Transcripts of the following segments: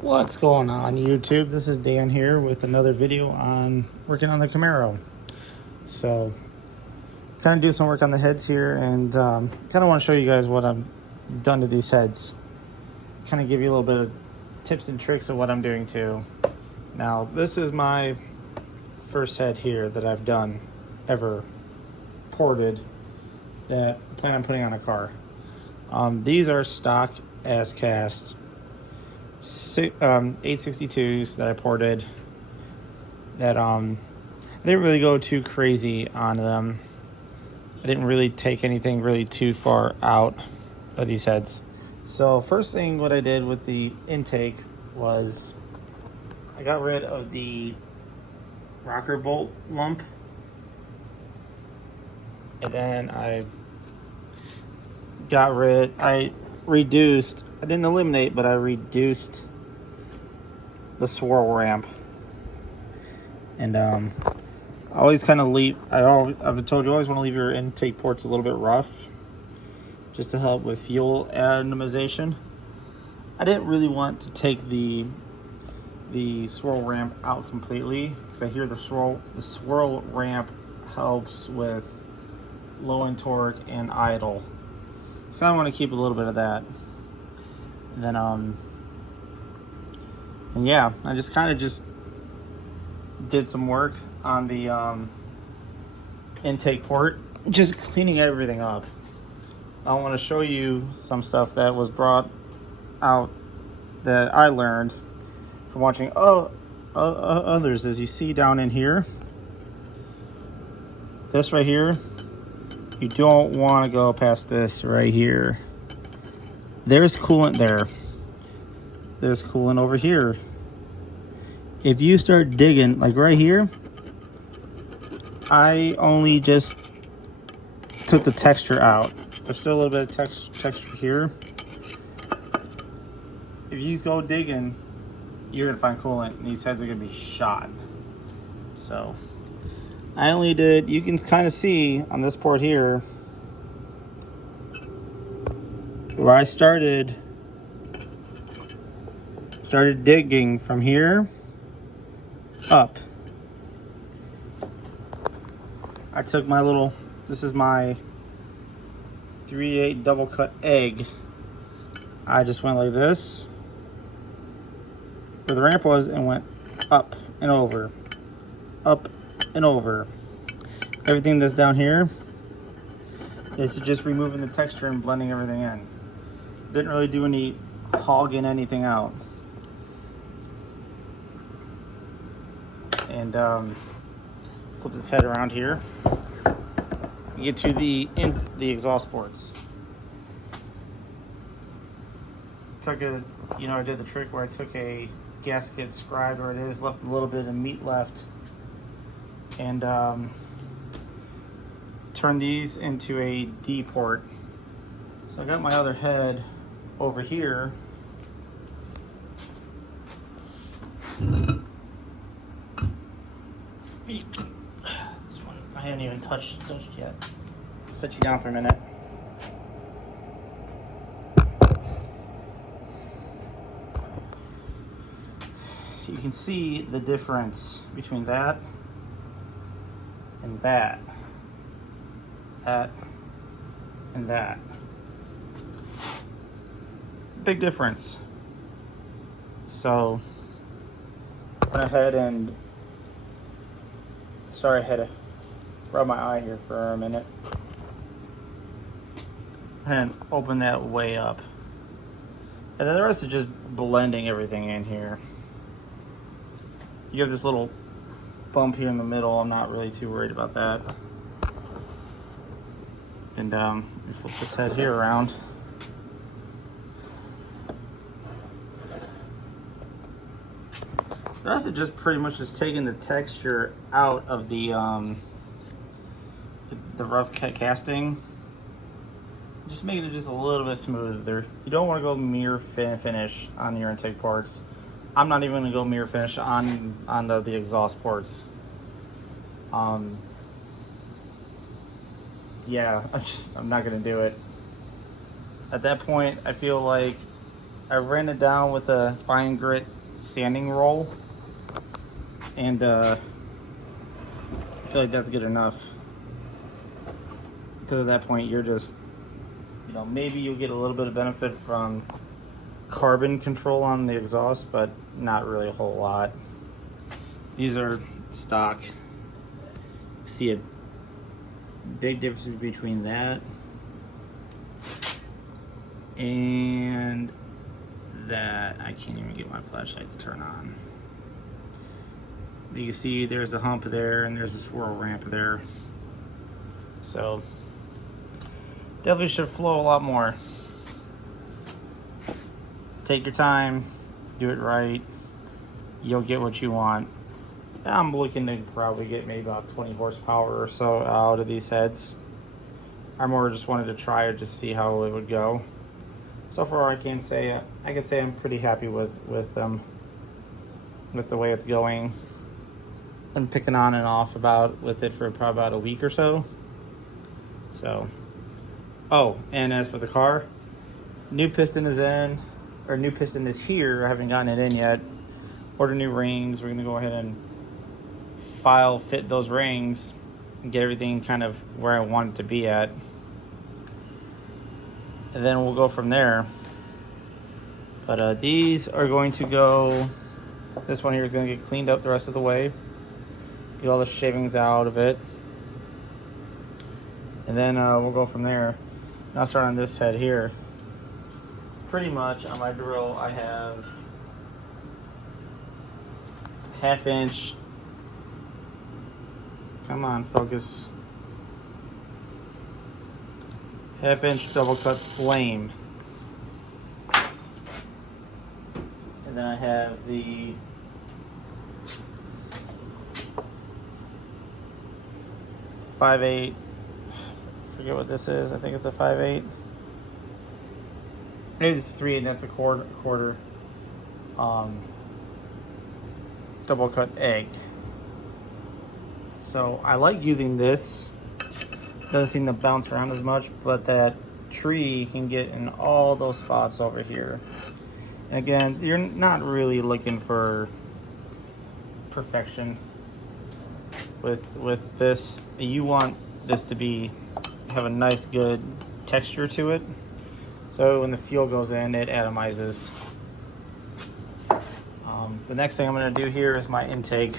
What's going on YouTube? This is Dan here with another video on working on the Camaro. So kind of do some work on the heads here and kind of want to show you guys what I've done to these heads. Kind of give you a little bit of tips and tricks of what I'm doing too. Now this is my first head here that I've done ever ported that I plan on putting on a car. These are stock as cast 862s that I ported that I didn't really go too crazy on them. I didn't really take anything really too far out of these heads. So first thing what I did with the intake was I got rid of the rocker bolt lump, and then I I didn't eliminate, but I reduced the swirl ramp. And I always kind of I've told you, always want to leave your intake ports a little bit rough, just to help with fuel atomization. I didn't really want to take the swirl ramp out completely, because I hear the swirl ramp helps with low end torque and idle. So I kind of want to keep a little bit of that. And then and yeah, I just kind of did some work on the intake port, just cleaning everything up. I want to show you some stuff that was brought out that I learned from watching others. As you see down in here, this right here, you don't want to go past this right here. There's coolant there. There's coolant over here. If you start digging, like right here, I only just took the texture out. There's still a little bit of texture here. If you go digging, you're gonna find coolant, and these heads are gonna be shot. So I only did, you can kind of see on this port here where I started digging from here up. I took my little, this is my 3/8 double cut egg. I just went like this where the ramp was and went up and over, up and over. Everything that's down here is just removing the texture and blending everything in. Didn't really do any hogging anything out. And flip this head around here. You get to the exhaust ports. I did the trick where I took a gasket, scribed where it is, left a little bit of meat left, and turned these into a D port. So I got my other head over here. This one I haven't even touched yet. I'll set you down for a minute. You can see the difference between that and that and that. Big difference. So went ahead and, sorry, I had to rub my eye here for a minute, and open that way up. And then the rest is just blending everything in here. You have this little bump here in the middle. I'm not really too worried about that. And flip this head here around. The rest is just pretty much just taking the texture out of the rough casting, just making it just a little bit smoother. You don't want to go mirror finish on your intake ports. I'm not even going to go mirror finish on the exhaust ports. Yeah, I'm not going to do it. At that point, I feel like I ran it down with a fine grit sanding roll, and I feel like that's good enough. Because at that point, you're just, you know, maybe you'll get a little bit of benefit from carbon control on the exhaust, but not really a whole lot. These are stock. See a big difference between that and that. I can't even get my flashlight to turn on. You can see there's a hump there and there's a swirl ramp there. So definitely should flow a lot more. Take your time, do it right, you'll get what you want. I'm looking to probably get maybe about 20 horsepower or so out of these heads. I more just wanted to try it, just see how it would go. So far, I can say I'm pretty happy with them, with the way it's going. I'm picking on and off with it for probably about a week or so. So, oh, and as for the car, new piston is in, or new piston is here. I haven't gotten it in yet. Order new rings. We're gonna go ahead and fit those rings and get everything kind of where I want it to be at. And then we'll go from there. But these are going to go, this one here is going to get cleaned up the rest of the way. Get all the shavings out of it. And then we'll go from there. Now start on this head here. Pretty much on my drill I have 1/2 inch, come on, focus, 1/2 inch double cut flame. And then I have the .58, forget what this is, I think it's a 5/8. Maybe it's 3 and that's a quarter. Double cut egg. So I like using this. Doesn't seem to bounce around as much, but that tree can get in all those spots over here. And again, you're not really looking for perfection with this. You want this to have a nice, good texture to it. So when the fuel goes in, it atomizes. The next thing I'm going to do here is my intake.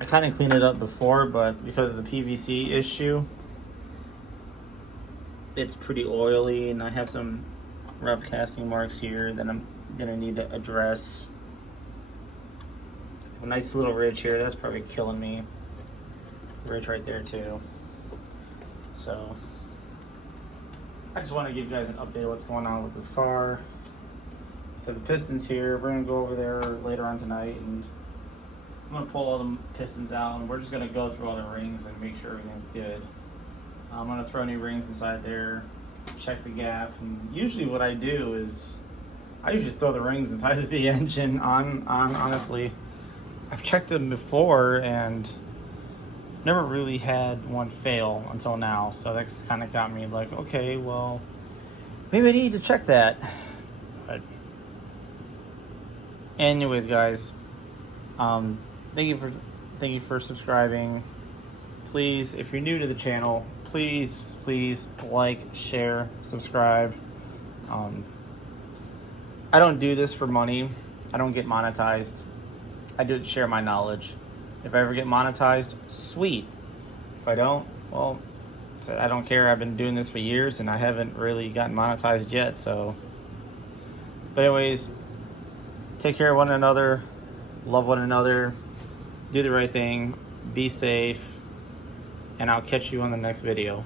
I kind of cleaned it up before, but because of the PVC issue, it's pretty oily, and I have some rough casting marks here that I'm going to need to address. A nice little ridge here, that's probably killing me. Ridge right there too. So I just want to give you guys an update of what's going on with this car. So the piston's here. We're gonna go over there later on tonight, and I'm gonna pull all the pistons out, and we're just gonna go through all the rings and make sure everything's good. I'm gonna throw new rings inside there, check the gap, and usually what I do is I usually throw the rings inside of the engine. Honestly, I've checked them before and never really had one fail until now. So that's kind of got me like, okay, well, maybe I need to check that. But anyways, guys, thank you for subscribing. Please, if you're new to the channel, please like, share, subscribe. I don't do this for money. I don't get monetized. I do it to share my knowledge. If I ever get monetized, sweet. If I don't, well, I don't care. I've been doing this for years and I haven't really gotten monetized yet. So, but anyways, take care of one another, love one another, do the right thing, be safe, and I'll catch you on the next video.